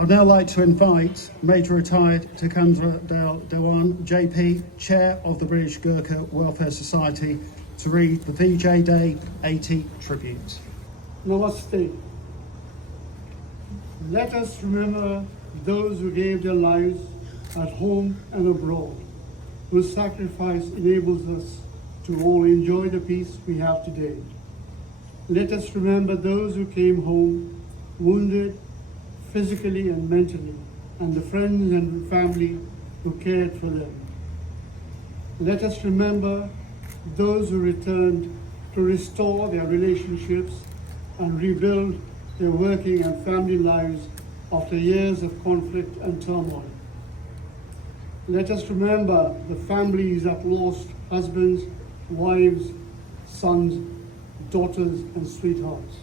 I'd now like to invite Major Retired Takandra Dewan, JP, Chair of the British Gurkha Welfare Society, to read the VJ Day 80 tribute. Namaste. Let us remember those who gave their lives at home and abroad, whose sacrifice enables us to all enjoy the peace we have today. Let us remember those who came home wounded physically and mentally, and the friends and family who cared for them. Let us remember those who returned to restore their relationships and rebuild their working and family lives after years of conflict and turmoil. Let us remember the families that lost husbands, wives, sons, daughters, and sweethearts.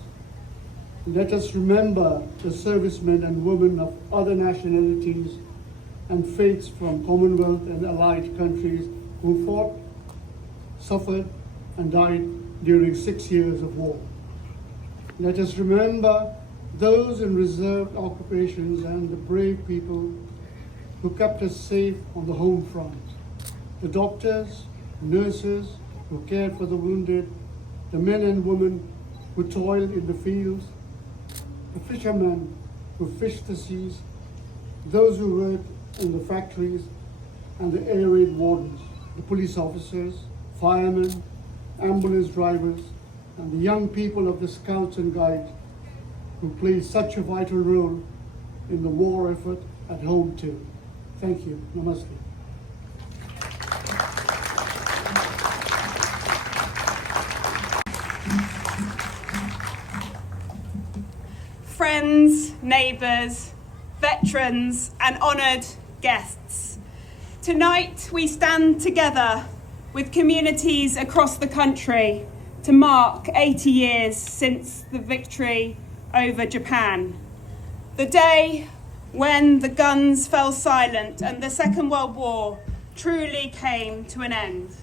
Let us remember the servicemen and women of other nationalities and faiths from Commonwealth and allied countries who fought, suffered, and died during 6 years of war. Let us remember those in reserved occupations and the brave people who kept us safe on the home front. The doctors, nurses who cared for the wounded, the men and women who toiled in the fields, the fishermen who fished the seas, those who worked in the factories, and the air raid wardens, the police officers, firemen, ambulance drivers, and the young people of the Scouts and Guides who played such a vital role in the war effort at home too. Thank you. Namaste. Friends, neighbours, veterans and honoured guests. Tonight we stand together with communities across the country to mark 80 years since the victory over Japan. The day when the guns fell silent and the Second World War truly came to an end.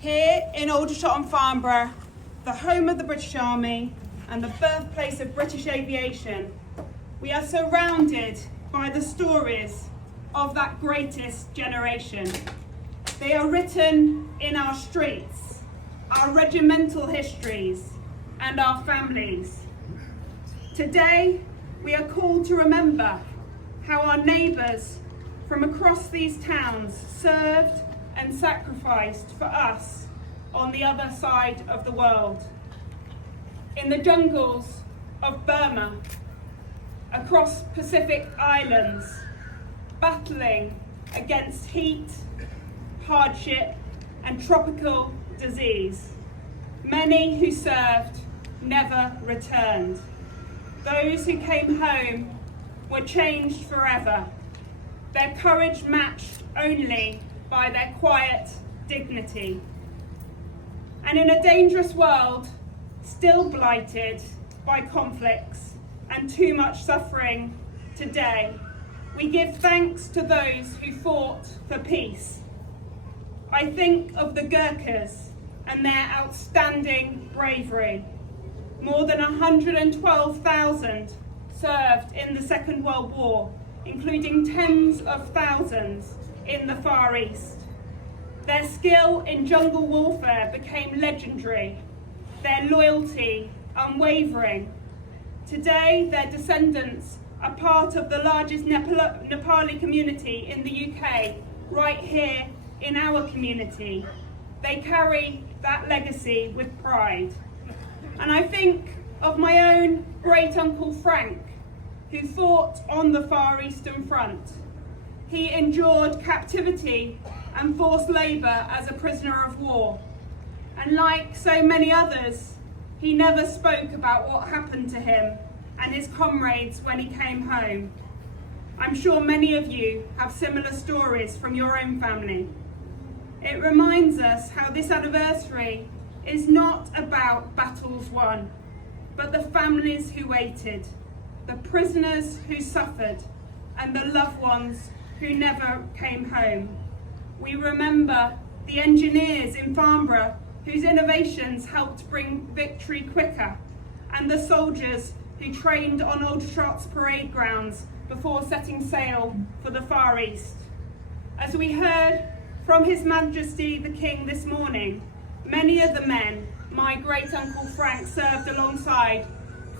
Here in Aldershot and Farnborough, the home of the British Army and the birthplace of British aviation, we are surrounded by the stories of that greatest generation. They are written in our streets, our regimental histories, and our families. Today, we are called to remember how our neighbours from across these towns served and sacrificed for us on the other side of the world. In the jungles of Burma, across Pacific Islands, battling against heat, hardship, and tropical disease. Many who served never returned. Those who came home were changed forever, their courage matched only by their quiet dignity. And in a dangerous world, still blighted by conflicts and too much suffering today, we give thanks to those who fought for peace. I think of the Gurkhas and their outstanding bravery. More than 112,000 served in the Second World War, including tens of thousands in the Far East. Their skill in jungle warfare became legendary, their loyalty unwavering. Today, their descendants are part of the largest Nepali community in the UK, right here in our community. They carry that legacy with pride. And I think of my own great uncle Frank, who fought on the Far Eastern Front. He endured captivity and forced labour as a prisoner of war. And like so many others, he never spoke about what happened to him and his comrades when he came home. I'm sure many of you have similar stories from your own family. It reminds us how this anniversary is not about battles won, but the families who waited, the prisoners who suffered, and the loved ones who never came home. We remember the engineers in Farnborough whose innovations helped bring victory quicker, and the soldiers who trained on Aldershot's parade grounds before setting sail for the Far East. As we heard from His Majesty the King this morning, many of the men my great-uncle Frank served alongside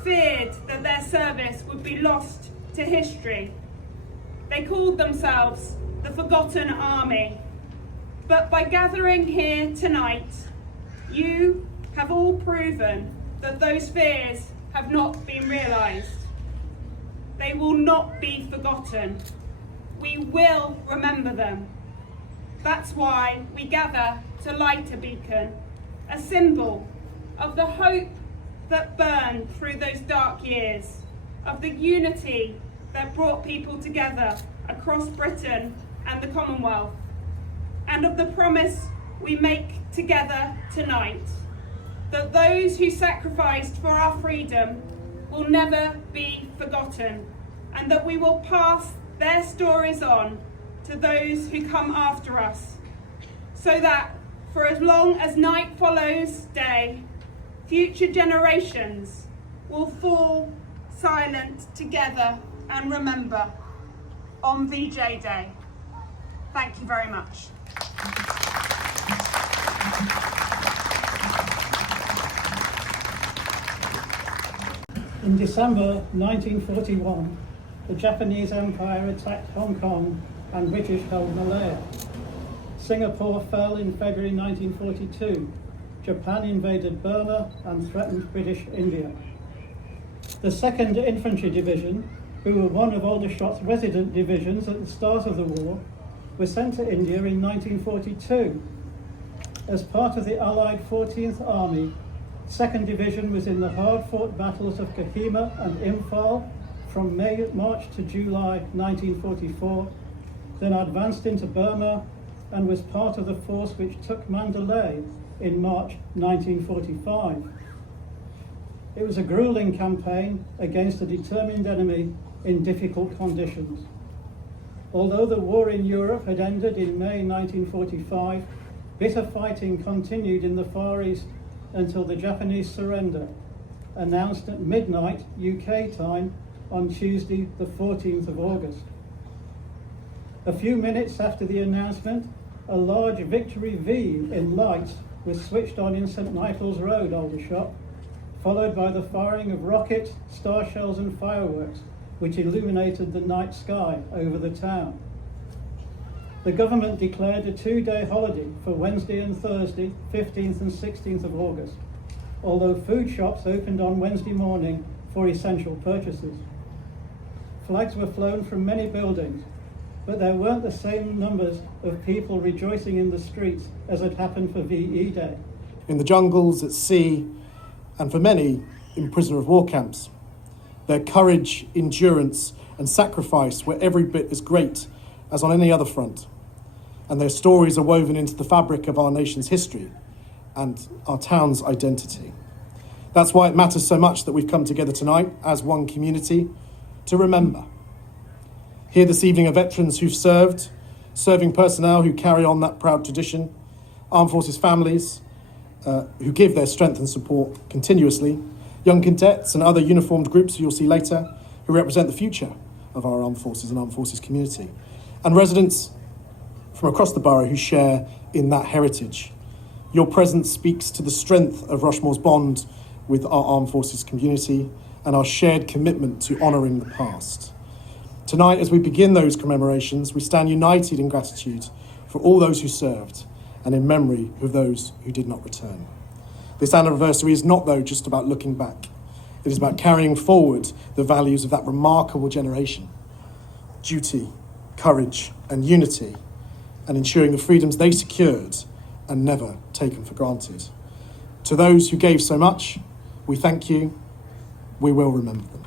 feared that their service would be lost to history. They called themselves the Forgotten Army. But by gathering here tonight, you have all proven that those fears have not been realised. They will not be forgotten. We will remember them. That's why we gather to light a beacon, a symbol of the hope that burned through those dark years, of the unity that brought people together across Britain and the Commonwealth, and of the promise we make together tonight, that those who sacrificed for our freedom will never be forgotten, and that we will pass their stories on to those who come after us, so that for as long as night follows day, future generations will fall silent together and remember on VJ Day. Thank you very much. In December 1941, the Japanese Empire attacked Hong Kong and British-held Malaya. Singapore fell in February 1942. Japan invaded Burma and threatened British India. The 2nd Infantry Division, who were one of Aldershot's resident divisions at the start of the war, were sent to India in 1942. As part of the Allied 14th Army, 2nd Division was in the hard-fought battles of Kohima and Imphal from March to July 1944, then advanced into Burma and was part of the force which took Mandalay in March 1945. It was a grueling campaign against a determined enemy in difficult conditions. Although the war in Europe had ended in May 1945, bitter fighting continued in the Far East until the Japanese surrender, announced at midnight UK time on Tuesday the 14th of August. A few minutes after the announcement, a large Victory V in lights was switched on in St Michael's Road, Aldershot, followed by the firing of rockets, star shells and fireworks, which illuminated the night sky over the town. The government declared a 2-day holiday for Wednesday and Thursday, 15th and 16th of August, although food shops opened on Wednesday morning for essential purchases. Flags were flown from many buildings, but there weren't the same numbers of people rejoicing in the streets as had happened for VE Day. In the jungles, at sea, and for many in prisoner of war camps. Their courage, endurance and sacrifice were every bit as great as on any other front, and their stories are woven into the fabric of our nation's history and our town's identity. That's why it matters so much that we've come together tonight as one community to remember. Here this evening are veterans who've served, serving personnel who carry on that proud tradition, armed forces families who give their strength and support continuously, young cadets and other uniformed groups who you'll see later who represent the future of our armed forces and armed forces community, and residents from across the borough who share in that heritage. Your presence speaks to the strength of Rushmore's bond with our armed forces community and our shared commitment to honouring the past. Tonight, as we begin those commemorations, we stand united in gratitude for all those who served and in memory of those who did not return. This anniversary is not, though, just about looking back. It is about carrying forward the values of that remarkable generation: duty, courage and unity, and ensuring the freedoms they secured and never taken for granted. To those who gave so much, we thank you. We will remember them.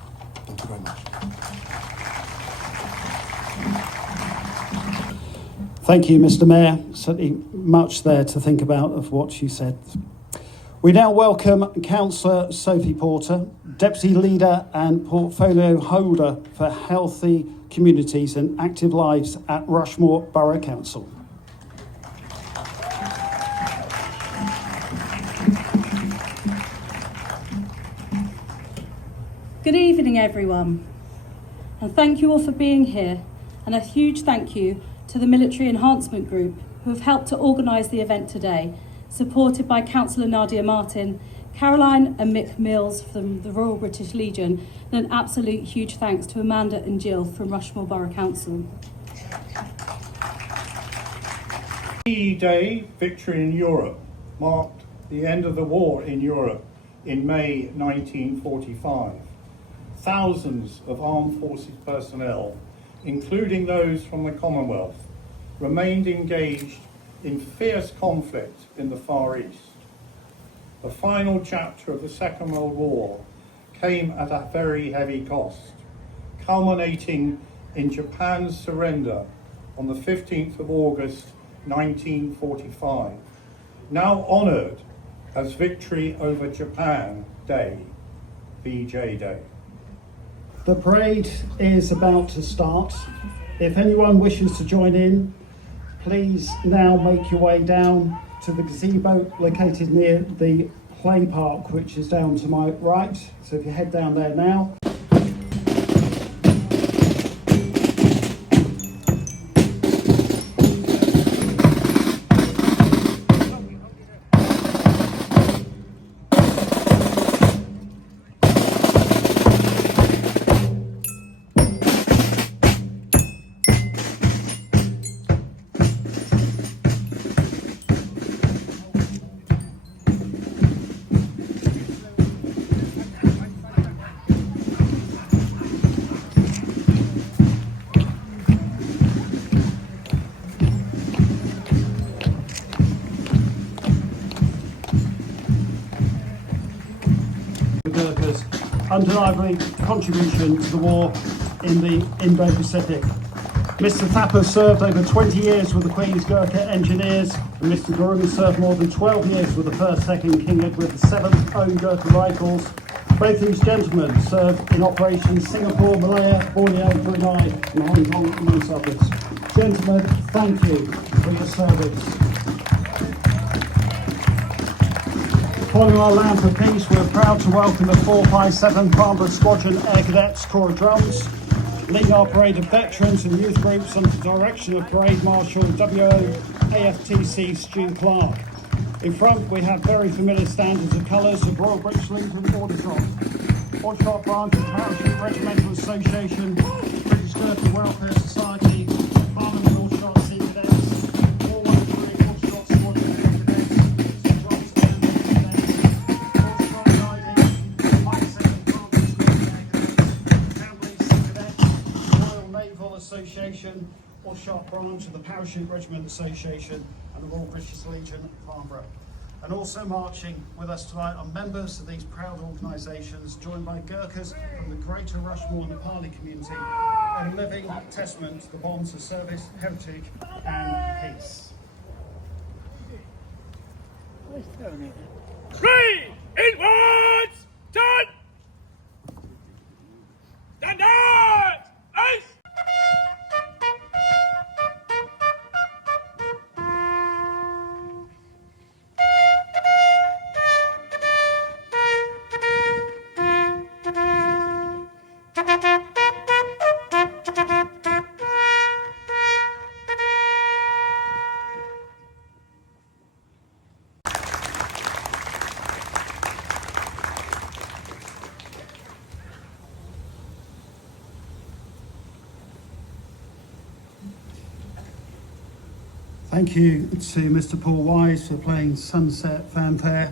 Thank you very much. Thank you, Mr. Mayor. Certainly much there to think about of what you said. We now welcome Councillor Sophie Porter, Deputy Leader and Portfolio Holder for Healthy Communities and Active Lives at Rushmore Borough Council. Good evening, everyone. And thank you all for being here, and a huge thank you to the Military Enhancement Group who have helped to organise the event today, supported by Councillor Nadia Martin, Caroline and Mick Mills from the Royal British Legion, and an absolute huge thanks to Amanda and Jill from Rushmore Borough Council. D-Day victory in Europe marked the end of the war in Europe in May 1945. Thousands of armed forces personnel, including those from the Commonwealth, remained engaged in fierce conflict in the Far East. The final chapter of the Second World War came at a very heavy cost, culminating in Japan's surrender on the 15th of August 1945, now honoured as Victory over Japan Day, VJ Day. The parade is about to start. If anyone wishes to join in, please now make your way down to the gazebo located near the play park, which is down to my right. So if you head down there now. Gurkha's undeniably contribution to the war in the Indo-Pacific. Mr. Thapar served over 20 years with the Queen's Gurkha Engineers, and Mr. Gurung served more than 12 years with the 1st, 2nd King Edward VII Own Gurkha Rifles. Both these gentlemen served in operations Singapore, Malaya, Borneo, Brunei and Hong Kong, amongst others. Gentlemen, thank you for your service. Following our Land for Peace, we're proud to welcome the 457 Farnborough Squadron Air Cadets Corps of Drums, leading our parade of veterans and youth groups under the direction of Parade Marshal WO AFTC Stu Clark. In front, we have very familiar standards of colours of Royal British Legion Aldershot, Aldershot branch of Parachute Regimental Association, British Gurkha Welfare Society, Parliament Aldershot Sea Cadets, 413 Aldershot Squadron Air Cadets, Drums and Aldershot Riding, 57 Farnborough Squadron Air Cadets, Cambridge Sea Cadets, Royal Naval Association, Aldershot branch of the Parachute Regiment Association, and the Royal British Legion Farnborough. And also marching with us tonight are members of these proud organisations, joined by Gurkhas from the Greater Rushmore Nepali community, a living testament to the bonds of service, heritage and peace. Three, inwards, turn! Stand out! Ice! Thank you to Mr. Paul Wise for playing Sunset Fanfare.